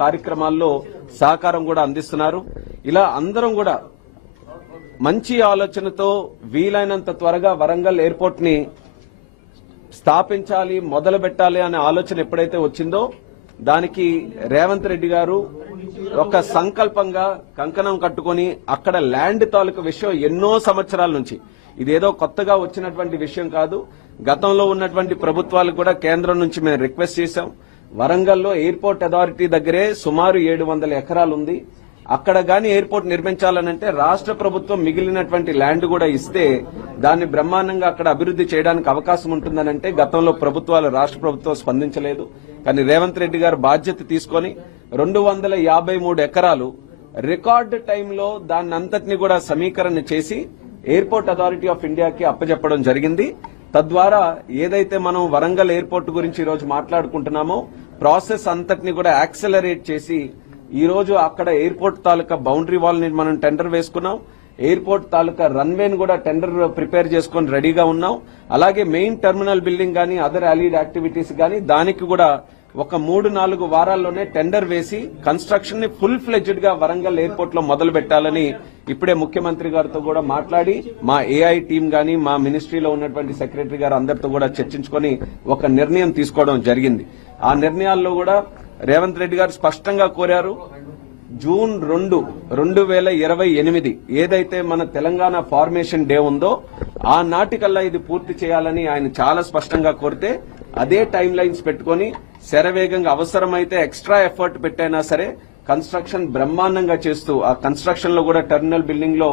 కార్యక్రమాల్లో సహకారం కూడా అందిస్తున్నారు. ఇలా అందరం కూడా మంచి ఆలోచనతో వీలైనంత త్వరగా వరంగల్ ఎయిర్పోర్ట్ ని స్థాపించాలి, మొదలు పెట్టాలి అనే ఆలోచన ఎప్పుడైతే వచ్చిందో దానికి రేవంత్ రెడ్డి గారు ఒక సంకల్పంగా కంకణం కట్టుకుని అక్కడ ల్యాండ్ తాలూకు విషయం ఎన్నో సంవత్సరాల నుంచి, ఇదేదో కొత్తగా వచ్చినటువంటి విషయం కాదు. గతంలో ఉన్నటువంటి ప్రభుత్వాలకు కూడా కేంద్రం నుంచి మేము రిక్వెస్ట్ చేశాం. వరంగల్లో ఎయిర్పోర్ట్ అథారిటీ దగ్గరే సుమారు 700 ఎకరాలు ఉంది. అక్కడ గాని ఎయిర్పోర్ట్ నిర్మించాలనంటే రాష్ట్ర ప్రభుత్వం మిగిలినటువంటి ల్యాండ్ కూడా ఇస్తే దాన్ని బ్రహ్మాండంగా అక్కడ అభివృద్ధి చేయడానికి అవకాశం ఉంటుందనంటే గతంలో ప్రభుత్వాలు, రాష్ట్ర ప్రభుత్వం స్పందించలేదు. కానీ రేవంత్ రెడ్డి గారు బాధ్యత తీసుకుని 253 ఎకరాలు రికార్డు టైంలో దాన్ని అంతటిని కూడా సమీకరణ చేసి ఎయిర్పోర్ట్ అథారిటీ ఆఫ్ ఇండియాకి అప్పచెప్పడం జరిగింది. తద్వారా ఏదైతే మనం వరంగల్ ఎయిర్పోర్ట్ గురించి ఈ రోజు మాట్లాడుకుంటున్నామో ప్రాసెస్ అంతటిని కూడా యాక్సలరేట్ చేసి ఈ రోజు అక్కడ ఎయిర్పోర్ట్ తాలూకా బౌండరీ వాల్ ని మనం టెండర్ వేసుకున్నాం. ఎయిర్పోర్ట్ తాలూకా రన్వేని కూడా టెండర్ ప్రిపేర్ చేసుకుని రెడీగా ఉన్నాం. అలాగే మెయిన్ టెర్మినల్ బిల్డింగ్ గానీ అదర్ అలీడ్ యాక్టివిటీస్ గానీ దానికి కూడా ఒక 3-4 వారాల్లోనే టెండర్ వేసి కన్స్ట్రక్షన్ ని ఫుల్ ఫ్లెడ్జ్డ్ గా వరంగల్ ఎయిర్పోర్ట్ లో మొదలు పెట్టాలని ఇప్పుడే ముఖ్యమంత్రి గారితో కూడా మాట్లాడి మా ఏఐ టీం గానీ మా మినిస్ట్రీలో ఉన్నటువంటి సెక్రటరీ గారు అందరితో కూడా చర్చించుకొని ఒక నిర్ణయం తీసుకోవడం జరిగింది. ఆ నిర్ణయాల్లో కూడా రేవంత్ రెడ్డి గారు స్పష్టంగా కోరారు, జూన్ 2, 2028 ఏదైతే మన తెలంగాణ ఫార్మేషన్ డే ఉందో ఆ నాటికల్లా ఇది పూర్తి చేయాలని ఆయన చాలా స్పష్టంగా కోరితే అదే టైం లైన్స్ పెట్టుకుని శరవేగంగా అవసరమైతే ఎక్స్ట్రా ఎఫర్ట్ పెట్టైనా సరే కన్స్ట్రక్షన్ బ్రహ్మాండంగా చేస్తూ ఆ కన్స్ట్రక్షన్ లో కూడా టెర్మినల్ బిల్డింగ్ లో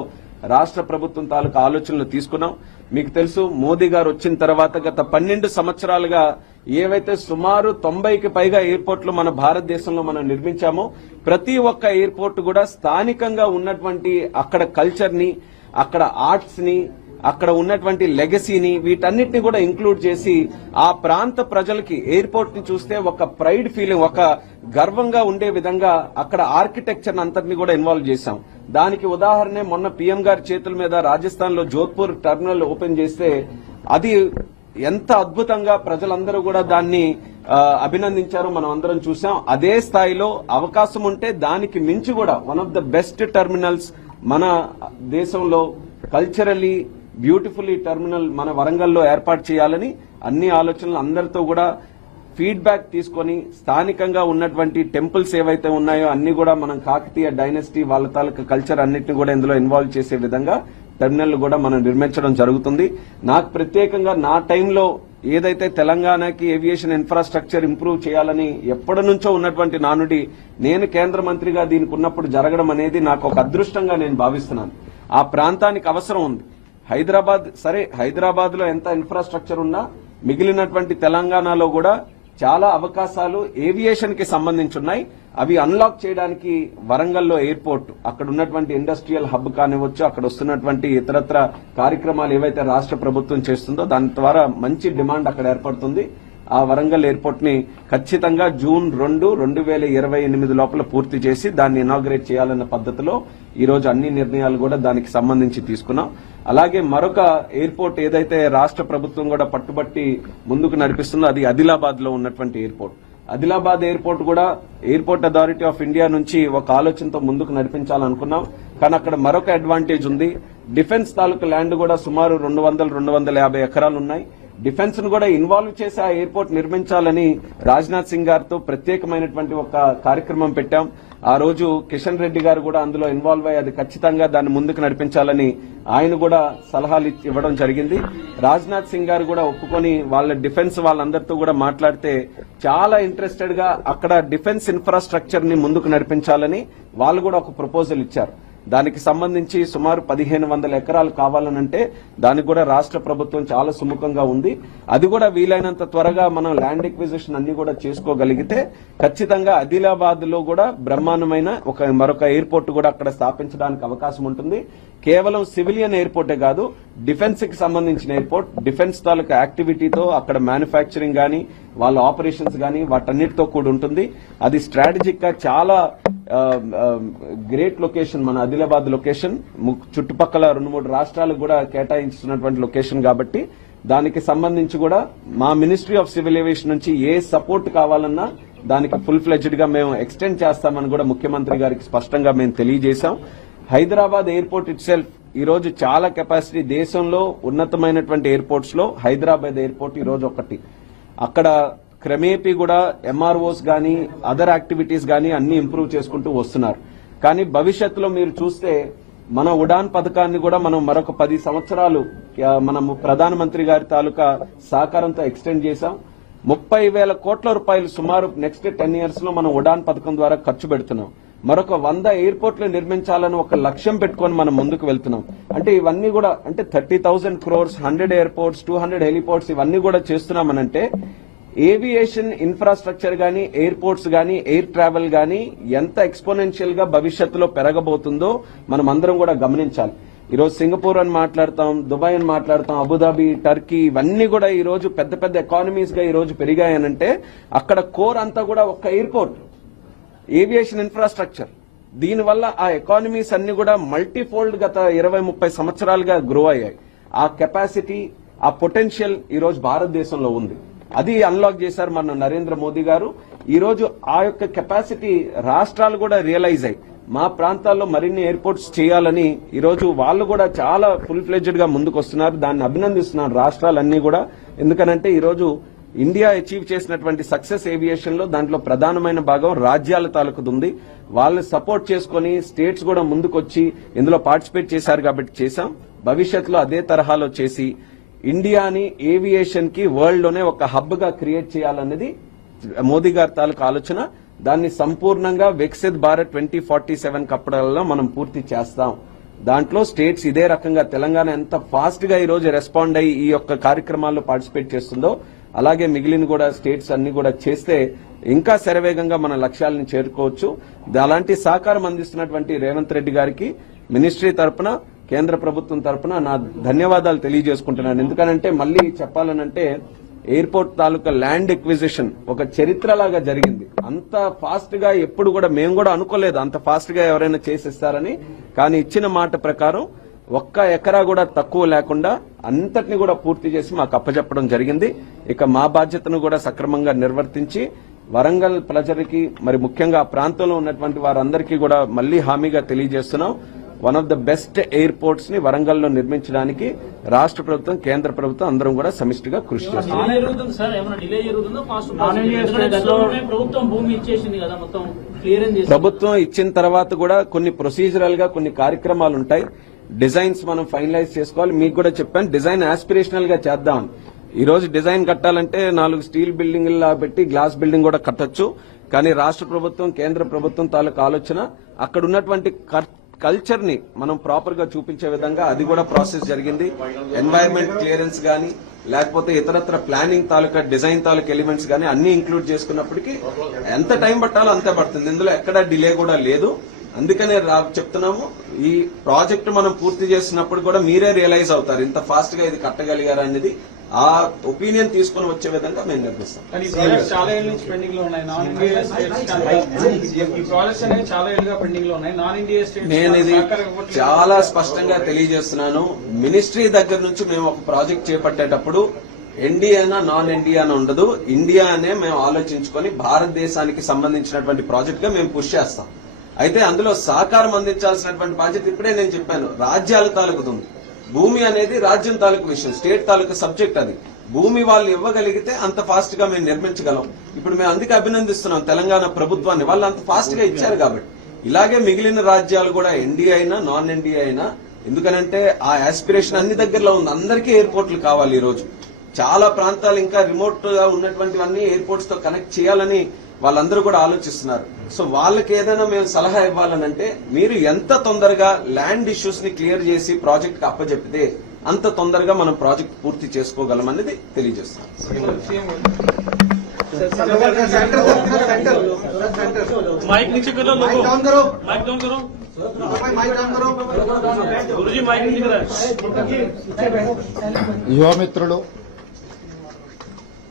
రాష్ట్ర ప్రభుత్వం తాలూకు ఆలోచనలు తీసుకున్నాం. మీకు తెలుసు, మోదీ గారు వచ్చిన తర్వాత గత 12 సంవత్సరాలుగా ఏవైతే సుమారు 90కి పైగా ఎయిర్పోర్ట్లు మన భారతదేశంలో మనం నిర్మించామో ప్రతి ఒక్క ఎయిర్పోర్ట్ కూడా స్థానికంగా ఉన్నటువంటి అక్కడ కల్చర్ ని, అక్కడ ఆర్ట్స్ ని, అక్కడ ఉన్నటువంటి లెగసీని వీటన్నిటిని కూడా ఇంక్లూడ్ చేసి ఆ ప్రాంత ప్రజలకి ఎయిర్పోర్ట్ ని చూస్తే ఒక ప్రైడ్ ఫీలింగ్, ఒక గర్వంగా ఉండే విధంగా అక్కడ ఆర్కిటెక్చర్ అంతటిని కూడా ఇన్వాల్వ్ చేశాం. దానికి ఉదాహరణ మొన్న పీఎం గారి చేతుల మీద రాజస్థాన్ లో జోధ్పూర్ టెర్మినల్ ఓపెన్ చేస్తే అది ఎంత అద్భుతంగా ప్రజలందరూ కూడా దాన్ని అభినందించారో మనం అందరం చూసాం. అదే స్థాయిలో అవకాశం ఉంటే దానికి మించి కూడా one of the best terminals మన దేశంలో కల్చరలీ బ్యూటిఫుల్లీ టెర్మినల్ మన వరంగల్లో ఏర్పాటు చేయాలని అన్ని ఆలోచనలు అందరితో కూడా ఫీడ్బ్యాక్ తీసుకుని స్థానికంగా ఉన్నటువంటి టెంపుల్స్ ఏవైతే ఉన్నాయో అన్ని కూడా మనం కాకతీయ డైనస్టీ వాళ్ళ తాలూకా కల్చర్ అన్నిటిని కూడా ఇందులో ఇన్వాల్వ్ చేసే విధంగా టెర్మినల్ కూడా మనం నిర్మించడం జరుగుతుంది. నాకు ప్రత్యేకంగా నా టైంలో ఏదైతే తెలంగాణకి ఏవియేషన్ ఇన్ఫ్రాస్ట్రక్చర్ ఇంప్రూవ్ చేయాలని ఎప్పటి నుంచో ఉన్నటువంటి నానుడి నేను కేంద్ర మంత్రిగా దీనికి ఉన్నప్పుడు జరగడం అనేది నాకు ఒక అదృష్టంగా నేను భావిస్తున్నాను. ఆ ప్రాంతానికి అవసరం ఉంది. హైదరాబాద్ లో ఎంత ఇన్ఫ్రాస్ట్రక్చర్ ఉన్నా మిగిలినటువంటి తెలంగాణలో కూడా చాలా అవకాశాలు ఏవియేషన్ కి సంబంధించి ఉన్నాయి. అవి అన్లాక్ చేయడానికి వరంగల్లో ఎయిర్పోర్ట్, అక్కడ ఉన్నటువంటి ఇండస్ట్రియల్ హబ్ కానివచ్చు, అక్కడ వస్తున్నటువంటి ఇతరత్ర కార్యక్రమాలు ఏవైతే రాష్ట్ర ప్రభుత్వం చేస్తుందో దాని ద్వారా మంచి డిమాండ్ అక్కడ ఏర్పడుతుంది. ఆ వరంగల్ ఎయిర్పోర్ట్ ని ఖచ్చితంగా జూన్ 2, 2028 లోపల పూర్తి చేసి దాన్ని ఇనాగ్రేట్ చేయాలన్న పద్ధతిలో ఈ రోజు అన్ని నిర్ణయాలు కూడా దానికి సంబంధించి తీసుకున్నాం. అలాగే మరొక ఎయిర్పోర్ట్ ఏదైతే రాష్ట్ర ప్రభుత్వం కూడా పట్టుబట్టి ముందుకు నడిపిస్తుందో అది ఆదిలాబాద్ లో ఉన్నటువంటి ఎయిర్పోర్ట్. ఆదిలాబాద్ ఎయిర్పోర్ట్ కూడా ఎయిర్పోర్ట్ అథారిటీ ఆఫ్ ఇండియా నుంచి ఒక ఆలోచనతో ముందుకు నడిపించాలనుకున్నాం. కానీ అక్కడ మరొక అడ్వాంటేజ్ ఉంది. డిఫెన్స్ తాలూకు ల్యాండ్ కూడా సుమారు 200-250 ఎకరాలు ఉన్నాయి. డిఫెన్స్ ను కూడా ఇన్వాల్వ్ చేసి ఆ ఎయిర్పోర్ట్ నిర్మించాలని రాజ్నాథ్ సింగ్ గారితో ప్రత్యేకమైనటువంటి ఒక కార్యక్రమం పెట్టాం. ఆ రోజు కిషన్ రెడ్డి గారు కూడా అందులో ఇన్వాల్వ్ అయ్యి అది ఖచ్చితంగా దాన్ని ముందుకు నడిపించాలని ఆయన కూడా సలహాలు ఇవ్వడం జరిగింది. రాజ్నాథ్ సింగ్ గారు కూడా ఒప్పుకొని వాళ్ళ డిఫెన్స్ వాళ్ళందరితో కూడా మాట్లాడితే చాలా ఇంట్రెస్టెడ్ గా అక్కడ డిఫెన్స్ ఇన్ఫ్రాస్ట్రక్చర్ ని ముందుకు నడిపించాలని వాళ్ళు కూడా ఒక ప్రపోజల్ ఇచ్చారు. దానికి సంబంధించి సుమారు 1500 ఎకరాలు కావాలనంటే దానికి కూడా రాష్ట్ర ప్రభుత్వం చాలా సుముఖంగా ఉంది. అది కూడా వీలైనంత త్వరగా మనం ల్యాండ్ ఎక్విజిషన్ అన్ని కూడా చేసుకోగలిగితే ఖచ్చితంగా ఆదిలాబాద్ లో కూడా బ్రహ్మాండమైన మరొక ఎయిర్పోర్ట్ కూడా అక్కడ స్థాపించడానికి అవకాశం ఉంటుంది. కేవలం సివిలియన్ ఎయిర్పోర్టే కాదు, డిఫెన్స్ కి సంబంధించిన ఎయిర్పోర్ట్, డిఫెన్స్ తాలూకా యాక్టివిటీతో అక్కడ మ్యానుఫ్యాక్చరింగ్ గానీ వాళ్ళ ఆపరేషన్స్ గానీ వాటన్నిటితో కూడి ఉంటుంది. అది స్ట్రాటజిక్ గా చాలా గ్రేట్ లొకేషన్ మన ఆదిలాబాద్ లొకేషన్. చుట్టుపక్కల 2-3 రాష్ట్రాలకు కూడా కేటాయించుతున్నటువంటి లొకేషన్ కాబట్టి దానికి సంబంధించి కూడా మా మినిస్ట్రీ ఆఫ్ సివిల్ ఏవియేషన్ నుంచి ఏ సపోర్ట్ కావాలన్నా దానికి ఫుల్ ఫ్లెడ్జ్డ్ గా మేము ఎక్స్టెండ్ చేస్తామని కూడా ముఖ్యమంత్రి గారికి స్పష్టంగా మేము తెలియజేశాం. హైదరాబాద్ ఎయిర్పోర్ట్ ఇట్ సెల్ఫ్ ఈ రోజు చాలా కెపాసిటీ, దేశంలో ఉన్నతమైనటువంటి ఎయిర్పోర్ట్స్ లో హైదరాబాద్ ఎయిర్పోర్ట్ ఈ రోజు ఒకటి. అక్కడ క్రమేపీ కూడా ఎంఆర్ఓస్ గానీ అదర్ యాక్టివిటీస్ గానీ అన్ని ఇంప్రూవ్ చేసుకుంటూ వస్తున్నారు. కానీ భవిష్యత్తులో మీరు చూస్తే మన ఉడాన్ పథకాన్ని కూడా మనం మరొక 10 సంవత్సరాలు మనం ప్రధానమంత్రి గారి తాలూకా సహకారంతో ఎక్స్టెండ్ చేశాం. 30,000 కోట్ల రూపాయలు సుమారు నెక్స్ట్ 10 years లో మనం ఉడాన్ పథకం ద్వారా ఖర్చు పెడుతున్నాం. మరొక 100 ఎయిర్పోర్ట్లు నిర్మించాలని ఒక లక్ష్యం పెట్టుకొని మనం ముందుకు వెళ్తున్నాం. అంటే ఇవన్నీ కూడా అంటే 30,000 crores, 100 ఎయిర్పోర్ట్స్, 200 హెలిపోర్ట్స్ ఇవన్నీ కూడా చేస్తున్నామనంటే ఏవియేషన్ ఇన్ఫ్రాస్ట్రక్చర్ గానీ, ఎయిర్పోర్ట్స్ గానీ, ఎయిర్ ట్రావెల్ గానీ ఎంత ఎక్స్పోనెన్షియల్ గా భవిష్యత్తులో పెరగబోతుందో మనం అందరం కూడా గమనించాలి. ఈరోజు సింగపూర్ అని మాట్లాడతాం, దుబాయ్ అని మాట్లాడతాం, అబుదాబి, టర్కీ ఇవన్నీ కూడా ఈ రోజు పెద్ద పెద్ద ఎకానమీస్ గా ఈ రోజు పెరిగాయనంటే అక్కడ కోర్ అంతా కూడా ఒక్క ఎయిర్పోర్ట్, ఏవియేషన్ ఇన్ఫ్రాస్ట్రక్చర్. దీనివల్ల ఆ ఎకానమీస్ అన్ని కూడా మల్టీఫోల్డ్ గత 20-30 సంవత్సరాలుగా గ్రో అయ్యాయి. ఆ కెపాసిటీ, ఆ పొటెన్షియల్ ఈ రోజు భారతదేశంలో ఉంది. అది అన్లాక్ చేశారు మన నరేంద్ర మోదీ గారు. ఈ రోజు ఆ యొక్క కెపాసిటీ రాష్ట్రాలు కూడా రియలైజ్ అయ్యి మా ప్రాంతాల్లో మరిన్ని ఎయిర్పోర్ట్స్ చేయాలని ఈ రోజు వాళ్ళు కూడా చాలా ఫుల్ ఫ్లెడ్జ్డ్ గా ముందుకు వస్తున్నారు. దాన్ని అభినందిస్తున్నారు రాష్ట్రాలన్నీ కూడా. ఎందుకనంటే ఈ రోజు ఇండియా అచీవ్ చేసినటువంటి సక్సెస్ ఏవియేషన్ లో దాంట్లో ప్రధానమైన భాగం రాజ్యాల తాలూకుది ఉంది. వాళ్ళని సపోర్ట్ చేసుకుని స్టేట్స్ కూడా ముందుకొచ్చి ఇందులో పార్టిసిపేట్ చేశారు కాబట్టి చేశాం. భవిష్యత్తులో అదే తరహాలో చేసి ఇండియాని ఏవియేషన్ కి వరల్డ్ లోనే ఒక హబ్ గా క్రియేట్ చేయాలన్నది మోదీ గారి తాలూకు ఆలోచన. దాన్ని సంపూర్ణంగా వికసిత్ భారత్ 2047 కప్పడాలలో మనం పూర్తి చేస్తాం. దాంట్లో స్టేట్స్ ఇదే రకంగా తెలంగాణ ఎంత ఫాస్ట్ గా ఈ రోజు రెస్పాండ్ అయ్యి ఈ యొక్క కార్యక్రమాల్లో పార్టిసిపేట్ చేస్తుందో అలాగే మిగిలిన కూడా స్టేట్స్ అన్ని కూడా చేస్తే ఇంకా శరవేగంగా మన లక్ష్యాలను చేరుకోవచ్చు. అలాంటి సహకారం అందిస్తున్నటువంటి రేవంత్ రెడ్డి గారికి మినిస్ట్రీ తరపున, కేంద్ర ప్రభుత్వం తరపున నా ధన్యవాదాలు తెలియజేసుకుంటున్నాను. ఎందుకనంటే మళ్ళీ చెప్పాలనంటే ఎయిర్పోర్ట్ తాలూకా ల్యాండ్ ఎక్విజిషన్ ఒక చరిత్రలాగా జరిగింది. అంత ఫాస్ట్ గా ఎప్పుడు కూడా మేము కూడా అనుకోలేదు అంత ఫాస్ట్ గా ఎవరైనా చేసేస్తారని. కానీ ఇచ్చిన మాట ప్రకారం ఒక్క ఎకరా కూడా తక్కువ లేకుండా అంతటిని కూడా పూర్తి చేసి మాకు అప్పచెప్పడం జరిగింది. ఇక మా బాధ్యతను కూడా సక్రమంగా నిర్వర్తించి వరంగల్ ప్రజలకి, మరి ముఖ్యంగా ఆ ప్రాంతంలో ఉన్నటువంటి వారందరికీ కూడా మళ్లీ హామీగా తెలియజేస్తున్నాం. One of the best airports ని వరంగల్లో నిర్మించడానికి రాష్ట్ర ప్రభుత్వం, కేంద్ర ప్రభుత్వం అందరం కూడా సమిష్టిగా కృషి చేస్తున్నాం. ప్రభుత్వం ఇచ్చిన తర్వాత కూడా కొన్ని ప్రొసీజరల్ గా కొన్ని కార్యక్రమాలు ఉంటాయి. డిజైన్స్ మనం ఫైనలైజ్ చేసుకోవాలి. మీకు కూడా చెప్పాను డిజైన్ ఆస్పిరేషనల్ గా చేద్దాం. ఈ రోజు డిజైన్ కట్టాలంటే 4 స్టీల్ బిల్డింగ్ లా పెట్టి గ్లాస్ బిల్డింగ్ కూడా కట్టొచ్చు. కానీ రాష్ట్ర ప్రభుత్వం, కేంద్ర ప్రభుత్వం తాలూకు ఆలోచన అక్కడ ఉన్నటువంటి కల్చర్ ని మనం ప్రాపర్ గా చూపించే విధంగా అది కూడా ప్రాసెస్ జరిగింది. ఎన్వైరన్మెంట్ క్లియరెన్స్ గానీ లేకపోతే ఇతరత్ర ప్లానింగ్ తాలూకా, డిజైన్ తాలూకా ఎలిమెంట్స్ గానీ అన్ని ఇంక్లూడ్ చేసుకున్నప్పటికీ ఎంత టైం పట్టాలో అంతే పడుతుంది. ఇందులో ఎక్కడా డిలే కూడా లేదు. అందుకనే చెప్తున్నాము, ఈ ప్రాజెక్ట్ మనం పూర్తి చేసినప్పుడు కూడా మీరే రియలైజ్ అవుతారు ఇంత ఫాస్ట్ గా ఇది కట్టగలిగారు అనేది. ఆ ఒపీనియన్ తీసుకుని వచ్చే విధంగా మేము నిర్మిస్తాం. చాలా ఏళ్ళ నుంచి పెండింగ్ లో ఉన్నాయి. నాన్ ఇండియా స్టేట్స్ నేను ఇది చాలా స్పష్టంగా తెలియజేస్తున్నాను. మినిస్ట్రీ దగ్గర నుంచి మేము ఒక ప్రాజెక్ట్ చేపట్టేటప్పుడు ఇండియానా నాన్ ఇండియానా ఉండదు. ఇండియా అనే మేము ఆలోచించుకొని భారతదేశానికి సంబంధించినటువంటి ప్రాజెక్ట్ గా మేము పుష్ చేస్తాం. అయితే అందులో సహకారం అందించాల్సినటువంటి బాధ్యత ఇప్పుడే నేను చెప్పాను రాజ్యాల తాలూకుది ఉంది. భూమి అనేది రాజ్యం తాలూకు విషయం, స్టేట్ తాలూకు సబ్జెక్ట్. అది భూమి వాళ్ళు ఇవ్వగలిగితే అంత ఫాస్ట్ గా మేము నిర్మించగలం. ఇప్పుడు మేము అందుకే అభినందిస్తున్నాం తెలంగాణ ప్రభుత్వాన్ని, వాళ్ళు అంత ఫాస్ట్ గా ఇచ్చారు కాబట్టి. ఇలాగే మిగిలిన రాజ్యాలు కూడా ఎన్డీఏ అయినా నాన్ ఎన్డీఏ అయినా, ఎందుకనంటే ఆ ఆస్పిరేషన్ అన్ని దగ్గరలో ఉంది. అందరికీ ఎయిర్పోర్ట్లు కావాలి. ఈ రోజు చాలా ప్రాంతాలు ఇంకా రిమోట్ గా ఉన్నటువంటివన్నీ ఎయిర్పోర్ట్స్ తో కనెక్ట్ చేయాలని వాళ్ళందరూ కూడా ఆలోచిస్తున్నారు. సో వాళ్ళకి ఏదైనా మేము సలహా ఇవ్వాలనంటే మీరు ఎంత తొందరగా ల్యాండ్ ఇష్యూస్ ని క్లియర్ చేసి ప్రాజెక్ట్ కి అప్పచెప్పితే అంత తొందరగా మనం ప్రాజెక్ట్ పూర్తి చేసుకోగలం అనేది తెలియజేస్తాం. యువ మిత్రులు